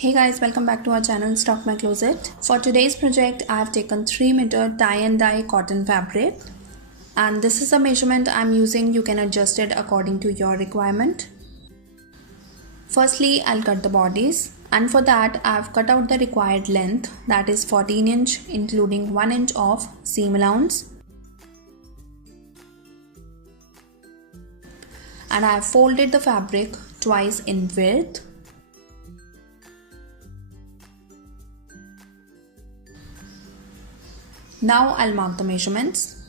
Hey guys, welcome back to our channel Stock My Closet. For today's project, I have taken 3-meter tie and dye cotton fabric, and this is the measurement I'm using. You can adjust it according to your requirement. Firstly, I'll cut the bodice, and for that I've cut out the required length, that is 14 inch, including 1 inch of seam allowance. And I have folded the fabric twice in width. Now I'll mark the measurements.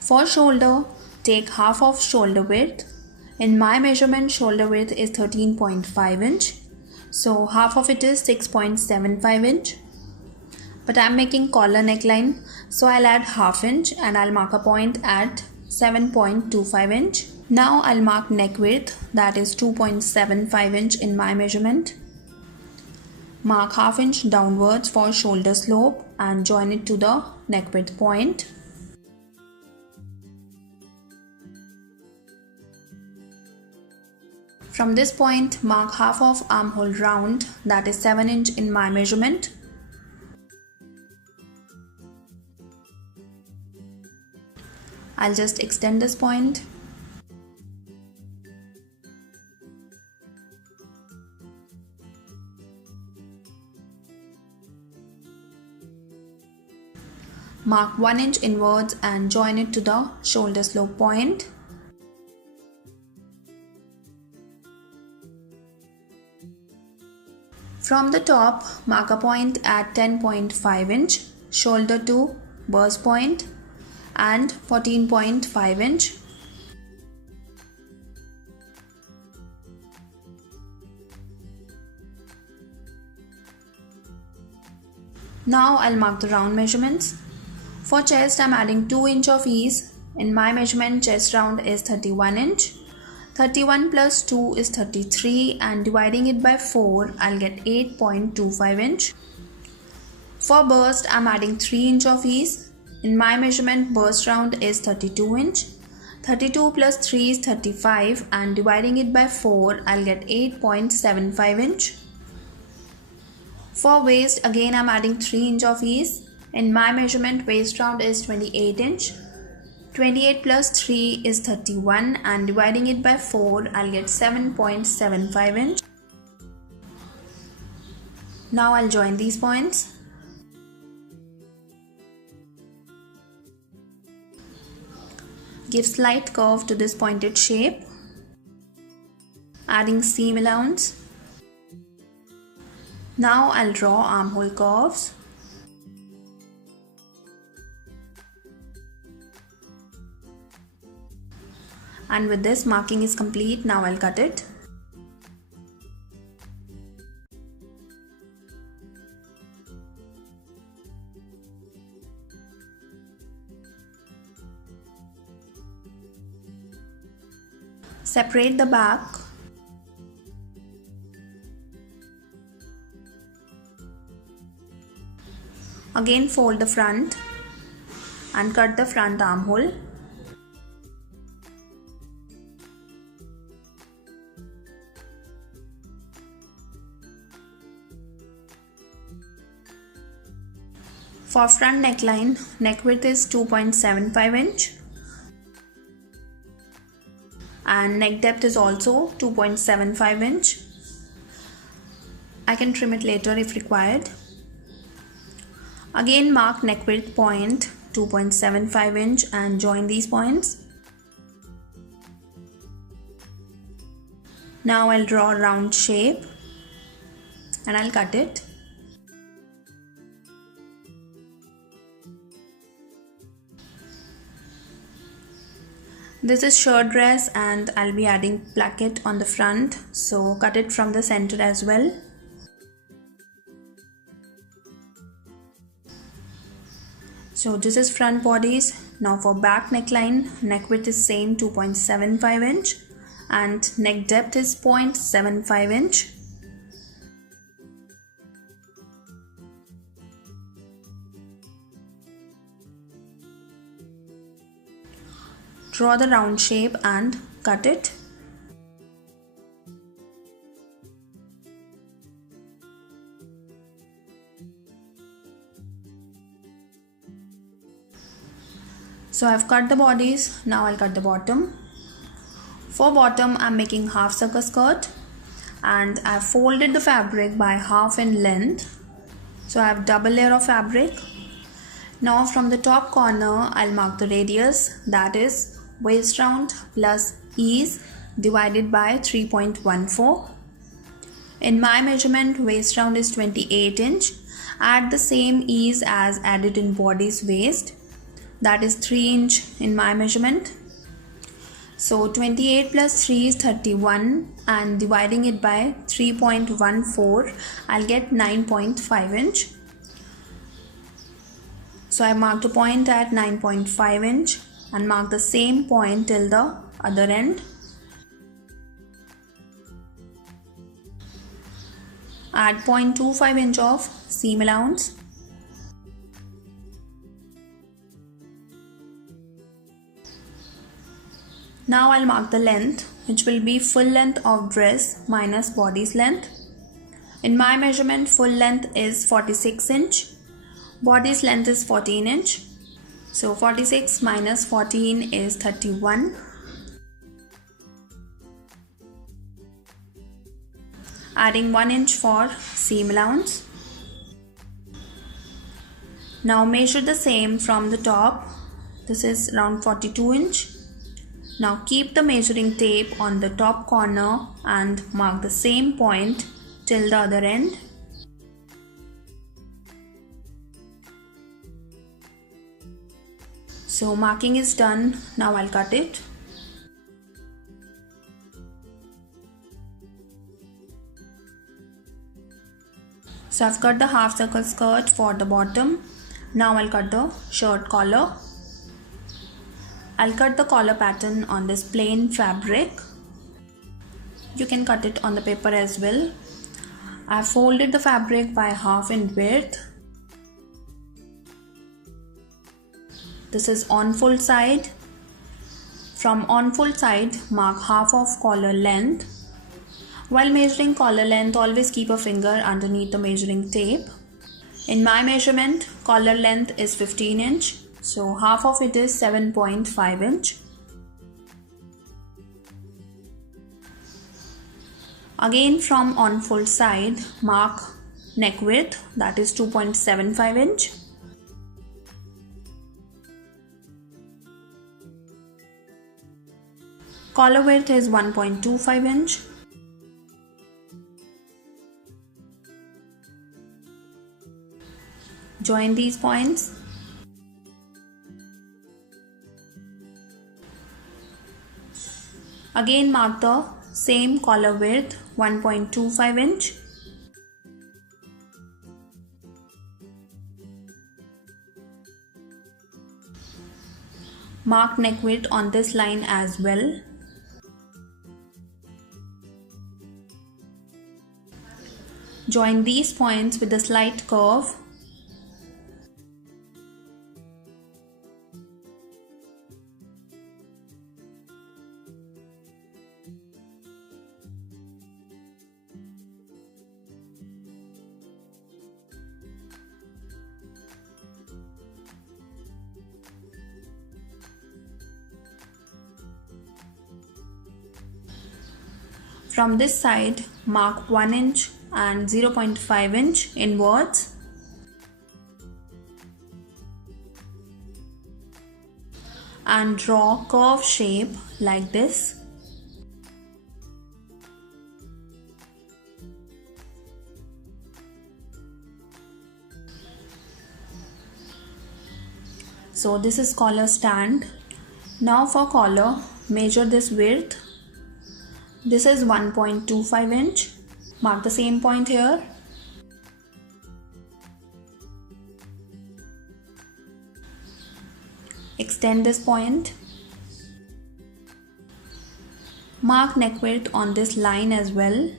For shoulder, take half of shoulder width. In my measurement, shoulder width is 13.5 inch. So half of it is 6.75 inch. But I'm making collar neckline, so I'll add half inch and I'll mark a point at 7.25 inch. Now I'll mark neck width, that is 2.75 inch in my measurement. Mark half inch downwards for shoulder slope and join it to the neck width point. From this point, mark half of armhole round, that is 7 inch in my measurement. I'll just extend this point. Mark 1 inch inwards and join it to the shoulder slope point. From the top, mark a point at 10.5 inch, shoulder to burst point, and 14.5 inch. Now I'll mark the round measurements. For chest, I'm adding 2 inch of ease. In my measurement, chest round is 31 inch. 31 plus 2 is 33, and dividing it by 4, I'll get 8.25 inch. For burst, I'm adding 3 inch of ease. In my measurement, burst round is 32 inch. 32 plus 3 is 35, and dividing it by 4, I'll get 8.75 inch. For waist, again I'm adding 3 inch of ease. In my measurement, waist round is 28 inch. 28 plus 3 is 31, and dividing it by 4, I'll get 7.75 inch. Now I'll join these points. Give slight curve to this pointed shape. Adding seam allowance. Now I'll draw armhole curves. And with this, marking is complete. Now I'll cut it. Separate the back. Again fold the front and cut the front armhole. For front neckline, neck width is 2.75 inch and neck depth is also 2.75 inch. I can trim it later if required. Again mark neck width point 2.75 inch and join these points. Now I'll draw a round shape and I'll cut it. This is shirt dress and I'll be adding placket on the front, so cut it from the center as well. So this is front bodice. Now for back neckline, neck width is same 2.75 inch and neck depth is 0.75 inch. Draw the round shape and cut it. So I've cut the bodice, now I'll cut the bottom. For bottom, I'm making half circle skirt and I've folded the fabric by half in length. So I have double layer of fabric. Now from the top corner, I'll mark the radius, that is waist round plus ease divided by 3.14. In my measurement, waist round is 28 inch. Add the same ease as added in body's waist, that is 3 inch in my measurement. So 28 plus 3 is 31 and dividing it by 3.14, I'll get 9.5 inch. So I marked a point at 9.5 inch and mark the same point till the other end. Add 0.25 inch of seam allowance. Now I'll mark the length, which will be full length of dress minus body's length. In my measurement, full length is 46 inch. Body's length is 14 inch. So 46 minus 14 is 31. Adding 1 inch for seam allowance. Now measure the same from the top. This is around 42 inch. Now keep the measuring tape on the top corner and mark the same point till the other end. So marking is done. Now I'll cut it. So I've cut the half circle skirt for the bottom. Now I'll cut the shirt collar. I'll cut the collar pattern on this plain fabric. You can cut it on the paper as well. I've folded the fabric by half in width. This is on full side. From on full side, mark half of collar length. While measuring collar length, always keep a finger underneath the measuring tape. In my measurement, collar length is 15 inch. So half of it is 7.5 inch. Again from on full side, mark neck width, that is 2.75 inch. Collar width is 1.25 inch. Join these points. Again mark the same collar width, 1.25 inch. Mark neck width on this line as well. Join these points with a slight curve. From this side, mark 1 inch and 0.5 inch inwards. And draw curve shape like this. So this is collar stand. Now for collar, measure this width. This is 1.25 inch. Mark the same point here. Extend this point. Mark neck width on this line as well.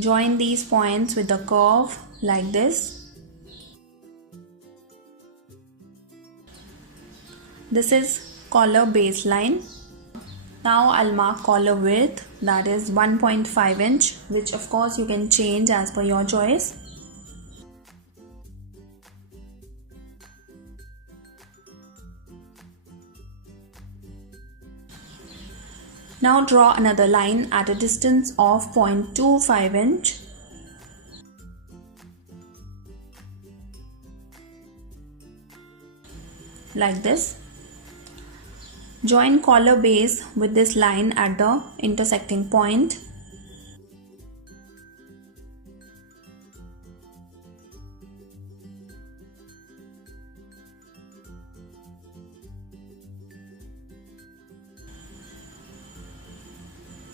Join these points with a curve like this. This is collar baseline. Now I'll mark collar width, that is 1.5 inch, which of course you can change as per your choice. Now draw another line at a distance of 0.25 inch. Like this. Join collar base with this line at the intersecting point.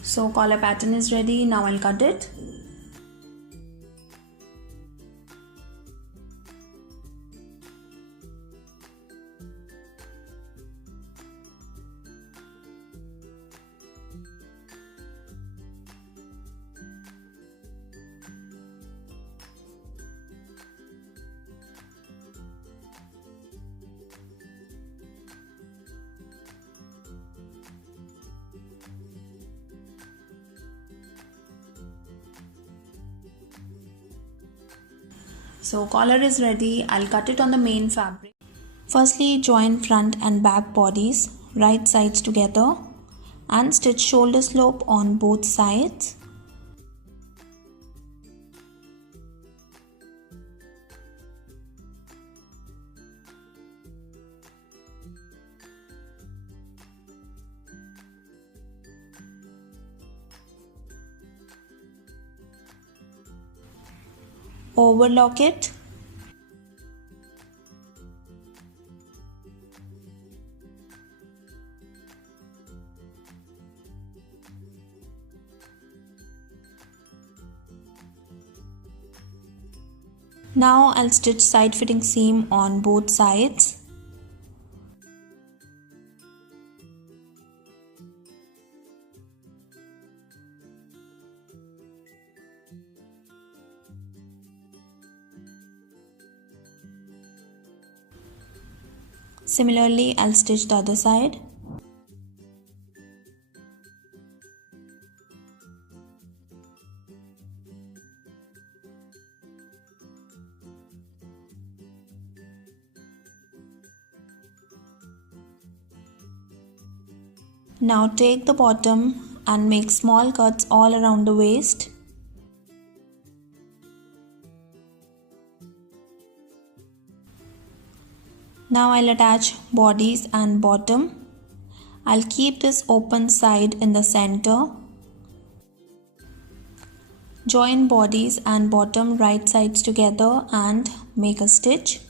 So collar pattern is ready. Now I'll cut it. So collar is ready. I'll cut it on the main fabric. Firstly, join front and back bodies, right sides together, and stitch shoulder slope on both sides. Overlock it. Now I'll stitch side fitting seam on both sides. Similarly, I'll stitch the other side. Now take the bottom and make small cuts all around the waist. Now I'll attach bodice and bottom. I'll keep this open side in the center. Join bodice and bottom right sides together and make a stitch.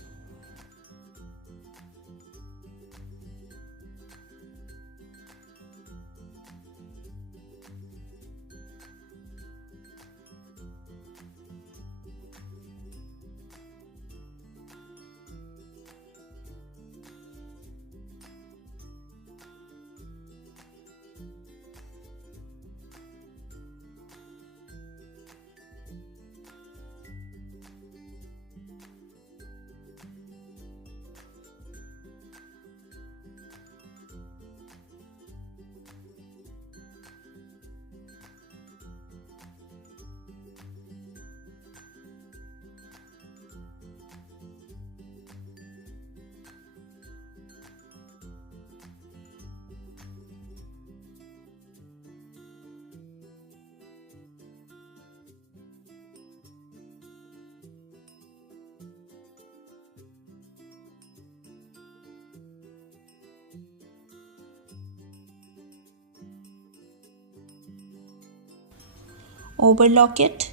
Overlock it.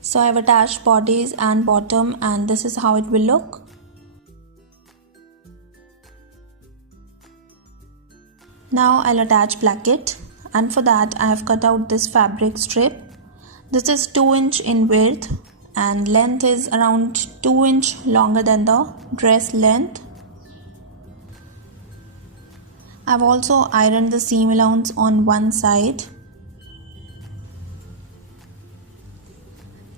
So I've attached bodice and bottom, and this is how it will look. Now I'll attach placket, and for that I have cut out this fabric strip. This is 2 inch in width and length is around 2 inch longer than the dress length. I've also ironed the seam allowance on one side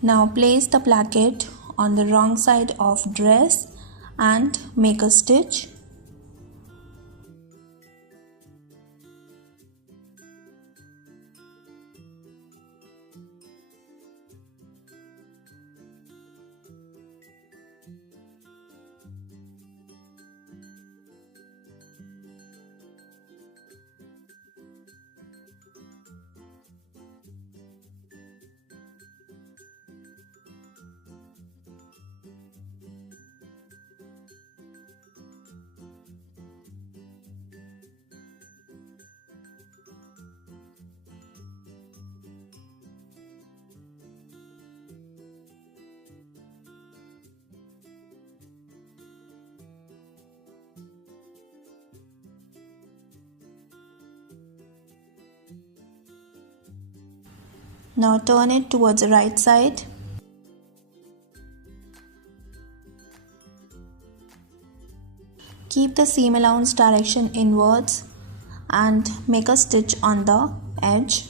Now place the placket on the wrong side of dress and make a stitch. Now turn it towards the right side. Keep the seam allowance direction inwards and make a stitch on the edge.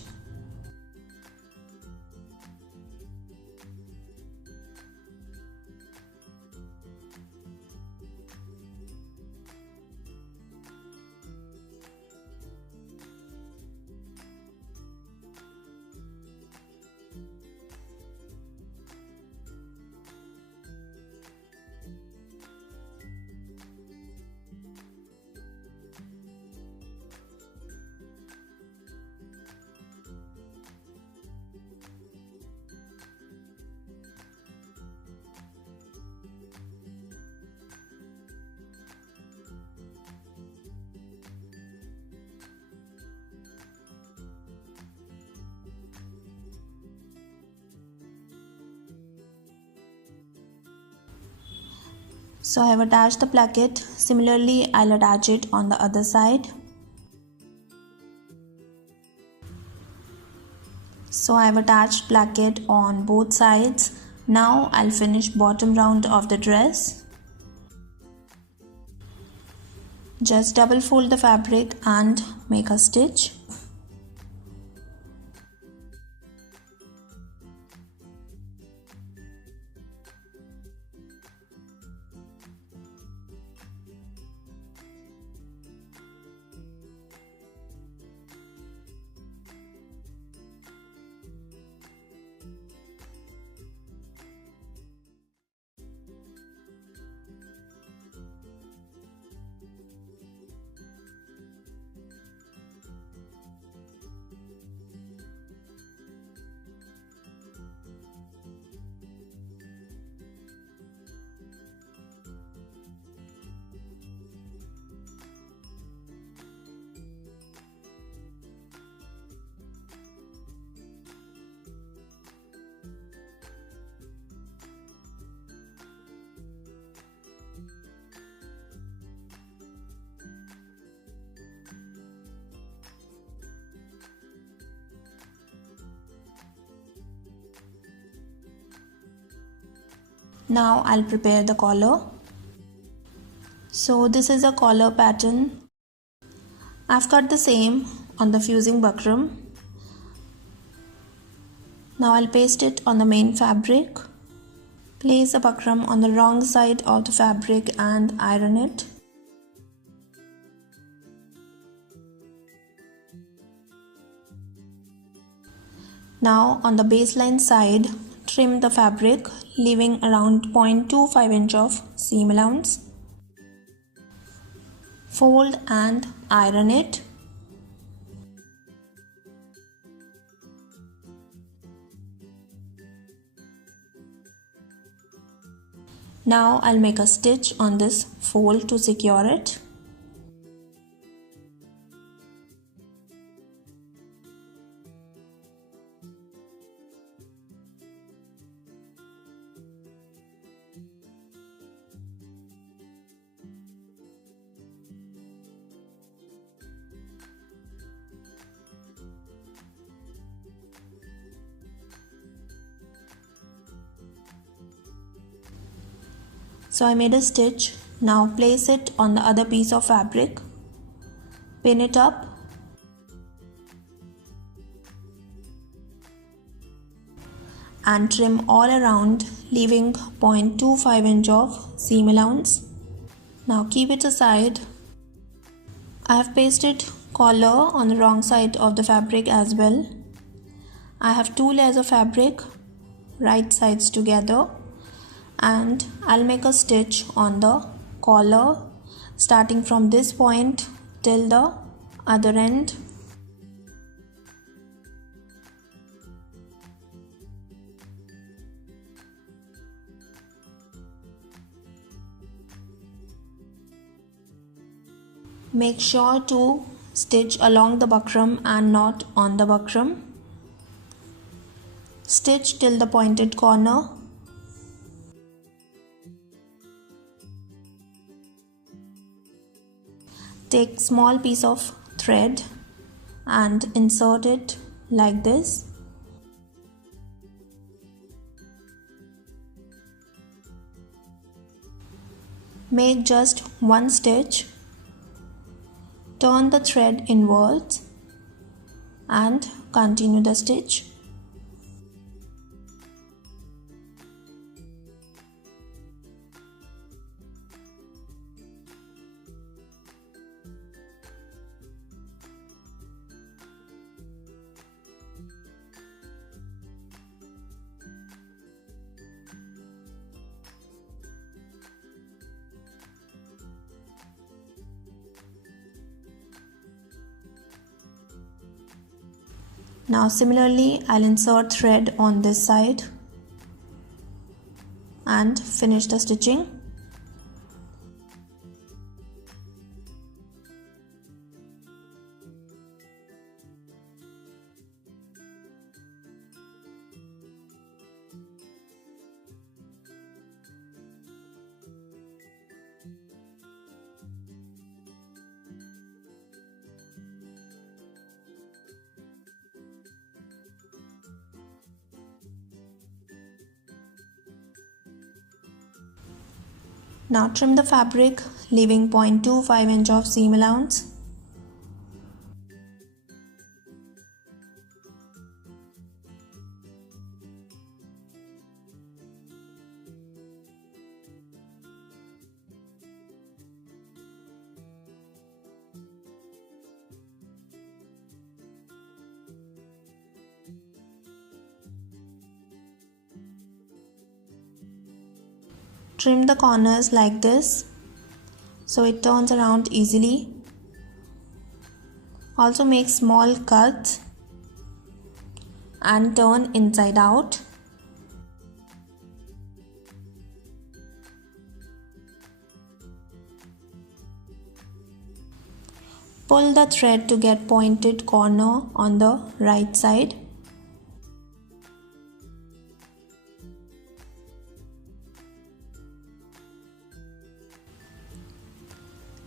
So I have attached the placket. Similarly, I'll attach it on the other side. So I have attached placket on both sides. Now I'll finish bottom round of the dress. Just double fold the fabric and make a stitch. Now I'll prepare the collar. So this is a collar pattern. I've cut the same on the fusing buckram. Now I'll paste it on the main fabric. Place the buckram on the wrong side of the fabric and iron it. Now on the baseline side, trim the fabric, leaving around 0.25 inch of seam allowance. Fold and iron it. Now I'll make a stitch on this fold to secure it. So I made a stitch. Now place it on the other piece of fabric. Pin it up. and trim all around, leaving 0.25 inch of seam allowance. Now keep it aside. I have pasted collar on the wrong side of the fabric as well. I have 2 layers of fabric, right sides together, and I'll make a stitch on the collar starting from this point till the other end. Make sure to stitch along the buckram and not on the buckram. Stitch till the pointed corner. Take small piece of thread and insert it like this. Make just one stitch. Turn the thread inwards and continue the stitch. Now similarly, I'll insert thread on this side and finish the stitching. Now trim the fabric, leaving 0.25 inch of seam allowance. Trim the corners like this so it turns around easily. Also make small cuts and turn inside out. Pull the thread to get pointed corner on the right side.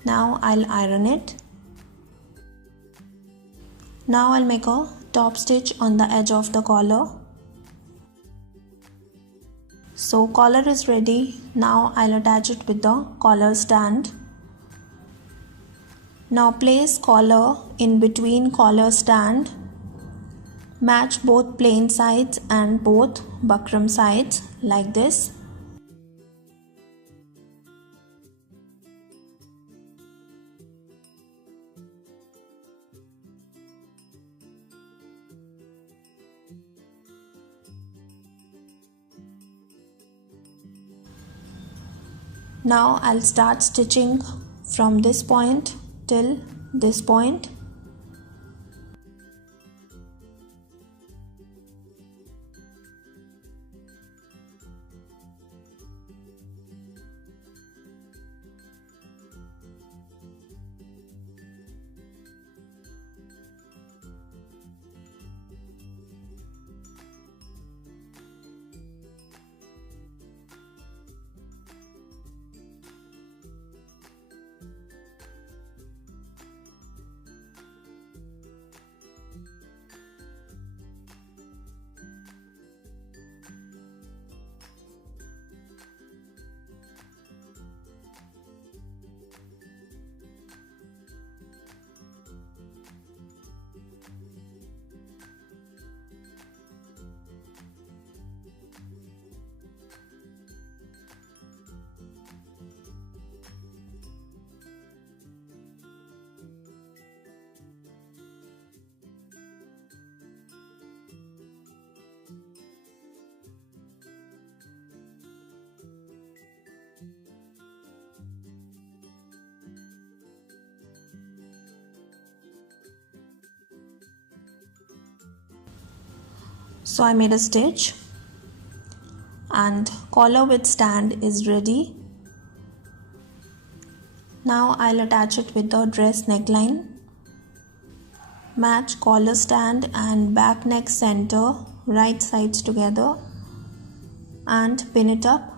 Now I'll iron it. Now I'll make a top stitch on the edge of the collar. So collar is ready. Now I'll attach it with the collar stand. Now place collar in between collar stand. Match both plain sides and both buckram sides like this. Now I'll start stitching from this point till this point. So I made a stitch and collar with stand is ready. Now I'll attach it with the dress neckline. Match collar stand and back neck center right sides together and pin it up.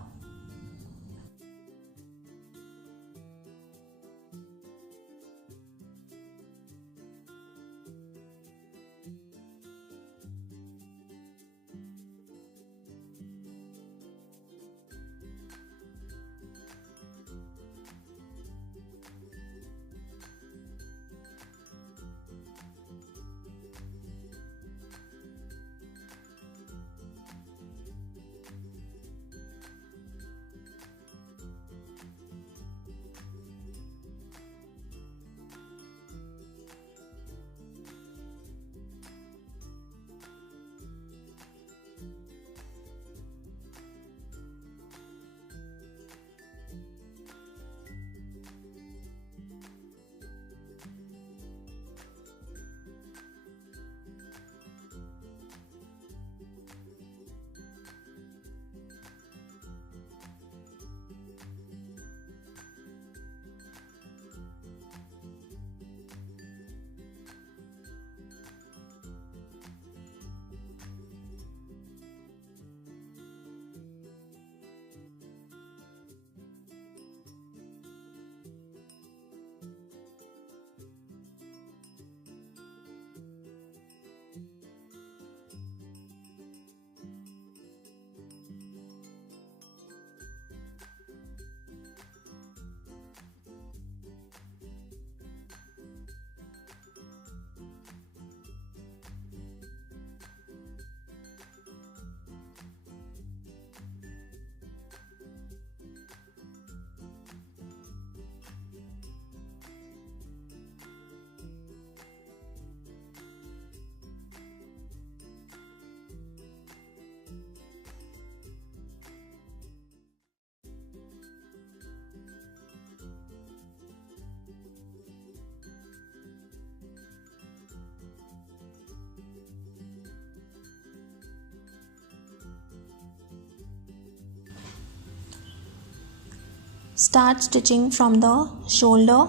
Start stitching from the shoulder.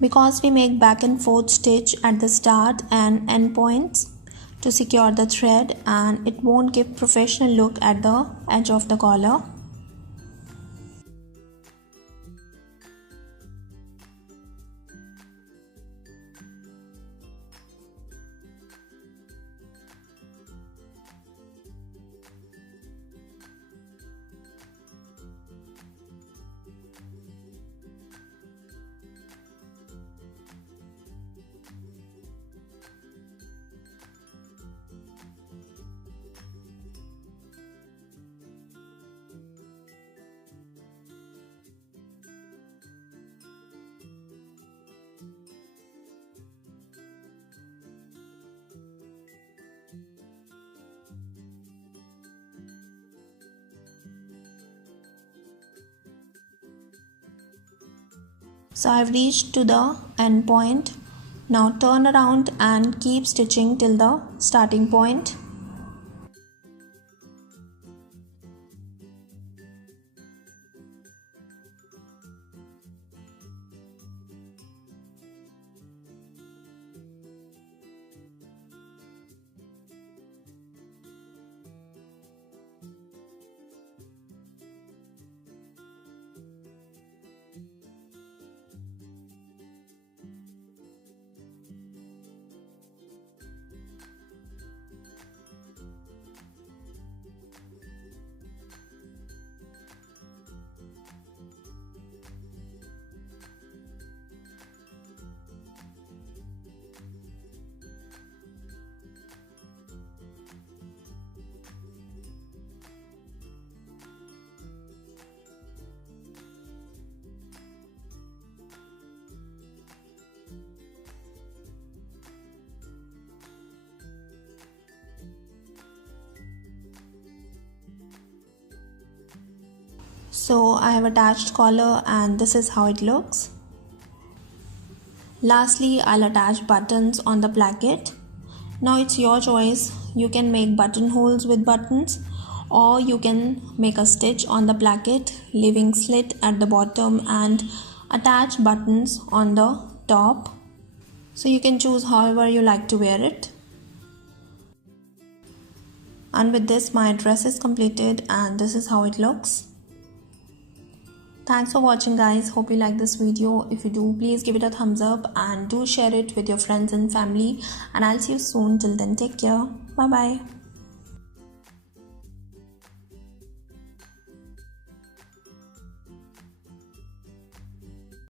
Because we make back and forth stitch at the start and end points to secure the thread, and it won't give professional look at the edge of the collar. So I've reached to the end point. Now turn around and keep stitching till the starting point. So I have attached collar and this is how it looks. Lastly, I'll attach buttons on the placket. Now it's your choice. You can make buttonholes with buttons, or you can make a stitch on the placket, leaving slit at the bottom and attach buttons on the top. So you can choose however you like to wear it. And with this, my dress is completed and this is how it looks. Thanks for watching, guys. Hope you like this video. If you do, please give it a thumbs up and do share it with your friends and family. And I'll see you soon. Till then, take care. Bye bye.